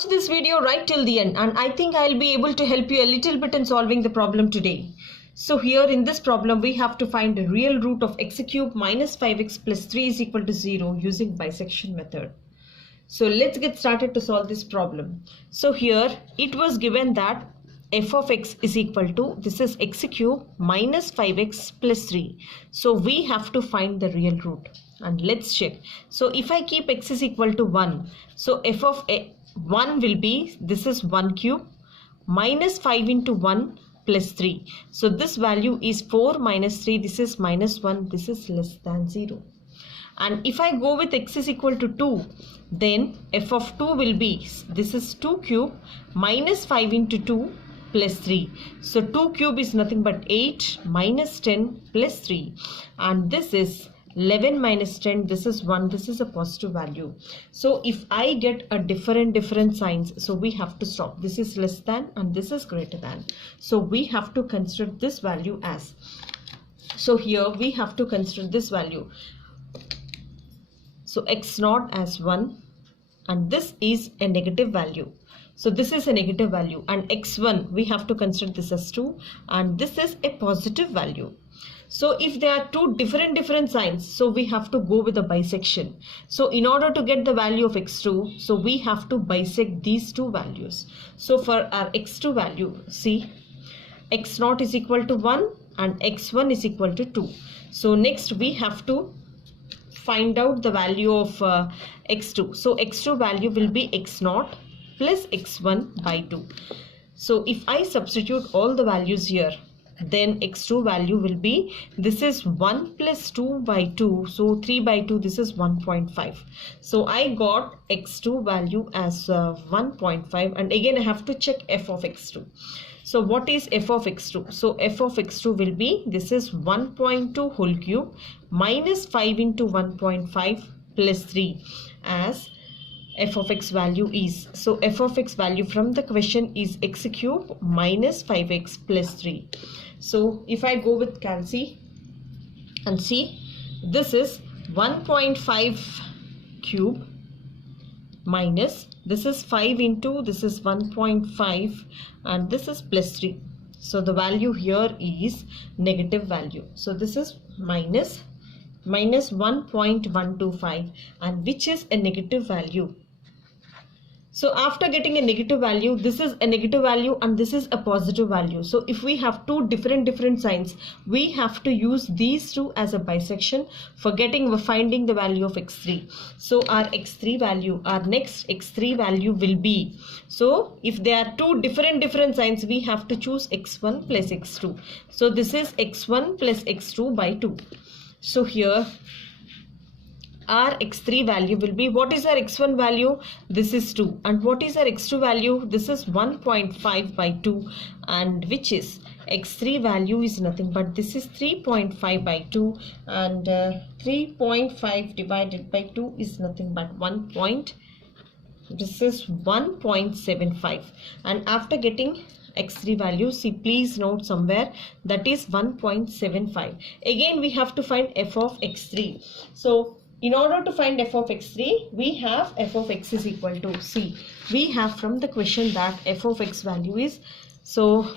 watch this video right till the end, and I think I'll be able to help you a little bit in solving the problem today. So here in this problem, we have to find the real root of x cube minus 5x plus 3 is equal to 0 using bisection method. So let's get started to solve this problem. So here it was given that f of x is equal to, this is x cube minus 5x plus 3. So we have to find the real root. And let's check. So if I keep x is equal to 1, so f of 1 will be, this is 1 cube minus 5 into 1 plus 3. So this value is 4 minus 3, this is minus 1, this is less than 0. And if I go with x is equal to 2, then f of 2 will be, this is 2 cube minus 5 into 2 plus 3. So 2 cube is nothing but 8 minus 10 plus 3. And this is 11 minus 10, this is 1, this is a positive value. So if I get a different signs, so we have to stop. This is less than and this is greater than. So we have to consider this value as, so here we have to consider this value. So x naught as 1, and this is a negative value. So this is a negative value, and x1 we have to consider this as 2, and this is a positive value. So if there are two different signs, so we have to go with a bisection. So in order to get the value of x2, so we have to bisect these two values. So for our x2 value, see, x0 is equal to 1 and x1 is equal to 2. So next we have to find out the value of x2. So x2 value will be x0 plus x1 by 2. So if I substitute all the values here, then x2 value will be, this is 1 plus 2 by 2, so 3 by 2, this is 1.5. So I got x2 value as 1.5, and again I have to check f of x2. So what is f of x2? So f of x2 will be, this is 1.2 whole cube minus 5 into 1.5 plus 3 as f of x value is. So f of x value from the question is x cube minus 5x plus 3. So if I go with calci and see, this is 1.5 cube minus, this is 5 into, this is 1.5 and this is plus 3. So the value here is negative value. So this is minus 1.125, and which is a negative value. So after getting a negative value, this is a negative value and this is a positive value. So if we have two different signs, we have to use these two as a bisection for finding the value of x3. So our x3 value, our next x3 value will be, so if there are two different signs, we have to choose x1 plus x2. So this is x1 plus x2 by 2. So here our x3 value will be, what is our x1 value? This is 2. And what is our x2 value? This is 1.5 by 2, and which is x3 value is nothing but, this is 3.5 by 2, and 3.5 divided by 2 is nothing but this is 1.75. and after getting x3 value, see, please note somewhere, that is 1.75. Again we have to find f of x3. So in order to find f of x3, we have f of x is equal to, see, we have from the question that f of x value is, so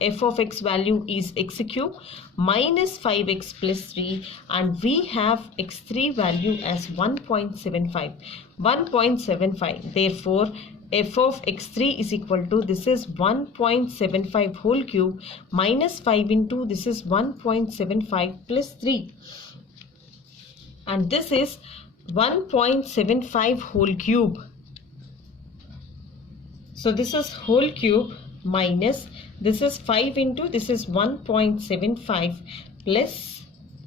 f of x value is x cube minus 5x plus 3, and we have x3 value as 1.75. Therefore f of x3 is equal to, this is 1.75 whole cube minus 5 into, this is 1.75 plus 3. And this is 1.75 whole cube. So this is whole cube minus, this is 5 into, this is 1.75 plus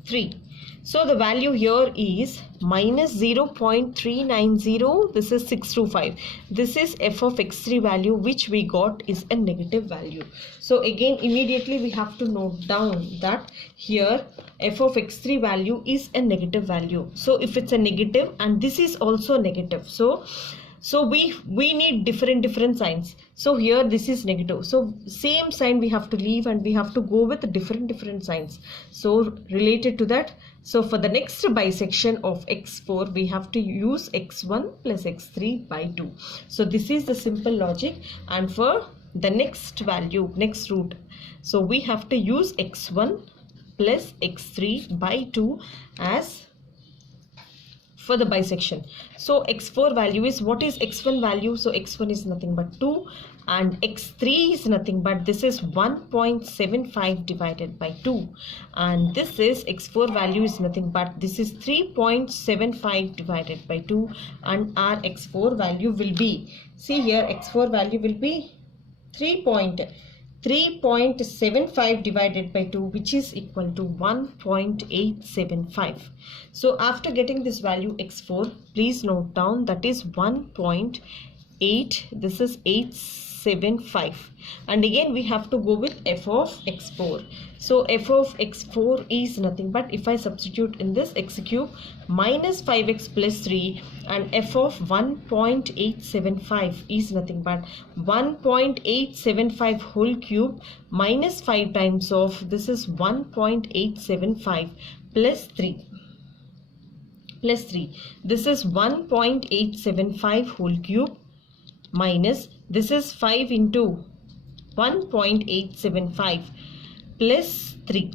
3. So the value here is minus 0.390, this is 625. This is f of x3 value, which we got is a negative value. So again immediately we have to note down that here f of x3 value is a negative value. So if it's a negative and this is also negative, so So we need different signs. So here this is negative, so same sign we have to leave and we have to go with different signs. So related to that, so for the next bisection of x4 we have to use x1 plus x3 by 2. So this is the simple logic. And for the next value, next root, so we have to use x1 plus x3 by 2 as for the bisection. So x4 value is, what is x1 value? So x1 is nothing but 2 and x3 is nothing but, this is 1.75 divided by 2, and this is x4 value is nothing but, this is 3.75 divided by 2, and our x4 value will be, see here, x4 value will be 3.75 divided by 2, which is equal to 1.875. So after getting this value x4, please note down that is 1.8, this is 875, and again we have to go with f of x4. So f of x4 is nothing but, if I substitute in this, x cube minus 5x plus 3, and f of 1.875 is nothing but 1.875 whole cube minus 5 times of, this is 1.875 plus 3. This is 1.875 whole cube minus, this is 5 into 1.875 plus 3.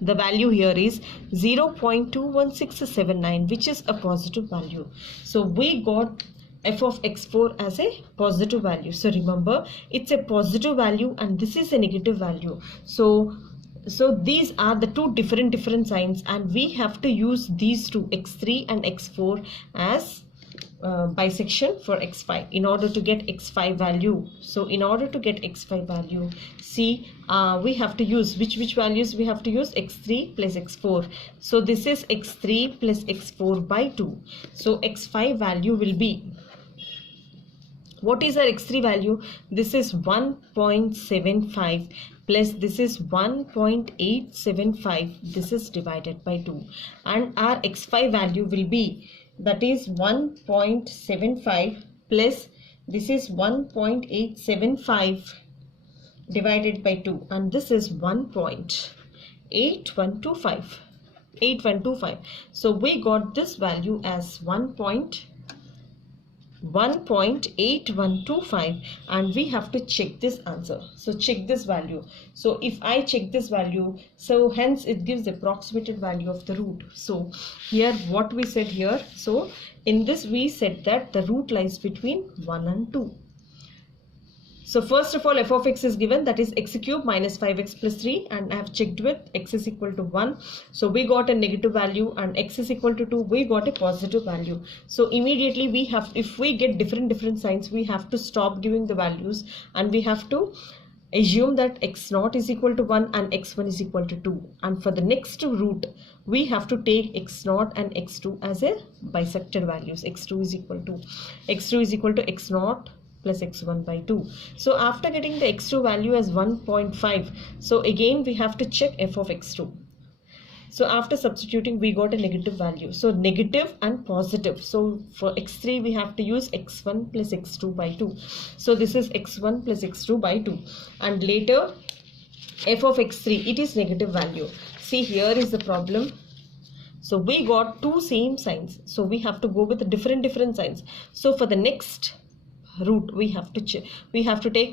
The value here is 0.21679, which is a positive value. So we got f of x4 as a positive value. So remember, it's a positive value and this is a negative value. So these are the two different signs, and we have to use these two, x3 and x4, as bisection for x5 in order to get x5 value. So in order to get x5 value, see, we have to use which values we have to use, x3 plus x4. So this is x3 plus x4 by 2. So x5 value will be, what is our x3 value? This is 1.75 plus this is 1.875, this is divided by 2, and our x5 value will be, that is 1.75 plus this is 1.875 divided by 2, and this is 1.8125. So we got this value as 1.8125, and we have to check this answer. So check this value. So if I check this value, so hence it gives the approximated value of the root. So here what we said here, so in this we said that the root lies between 1 and 2. So first of all, f of x is given, that is x cube minus 5x plus 3, and I have checked with x is equal to 1. So we got a negative value, and x is equal to 2, we got a positive value. So immediately we have, if we get different signs, we have to stop giving the values and we have to assume that x0 is equal to 1 and x1 is equal to 2. And for the next root, we have to take x0 and x2 as a bisected values. x2 is equal to x0 plus x1 by 2. So after getting the x2 value as 1.5, so again we have to check f of x2. So after substituting, we got a negative value. So negative and positive. So for x3 we have to use x1 plus x2 by 2. So this is x1 plus x2 by 2. And later f of x3, it is negative value. See, here is the problem. So we got two same signs. So we have to go with different signs. So for the next root, we have to take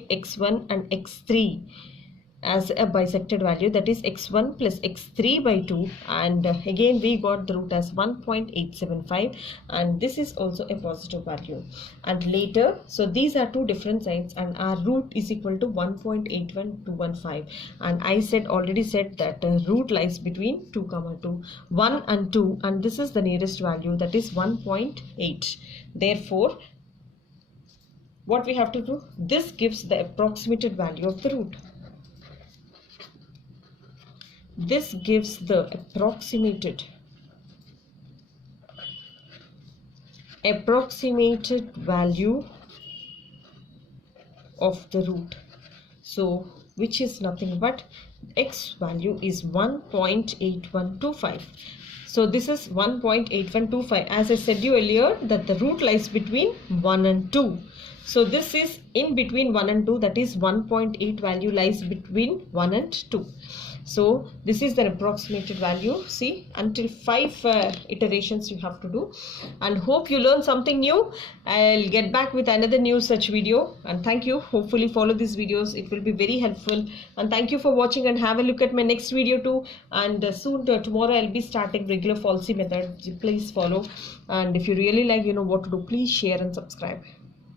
x1 and x3 as a bisected value, that is x1 plus x3 by 2, and again we got the root as 1.875, and this is also a positive value. And later, so these are two different signs, and our root is equal to 1.81215, and I already said that root lies between 2, 1 and 2, and this is the nearest value, that is 1.8. Therefore, what we have to do, this gives the approximated value of the root. This gives the approximated value of the root. So which is nothing but x value is 1.8125. So this is 1.8125. As I said you earlier that the root lies between 1 and 2. So this is in between 1 and 2, that is 1.8 value lies between 1 and 2. So this is the approximated value. See, until 5 iterations you have to do, and hope you learn something new. I'll get back with another new such video, and thank you. Hopefully follow these videos, it will be very helpful, and thank you for watching, and have a look at my next video too. And soon tomorrow I'll be starting regular falsy method. Please follow, and if you really like what to do, please share and subscribe.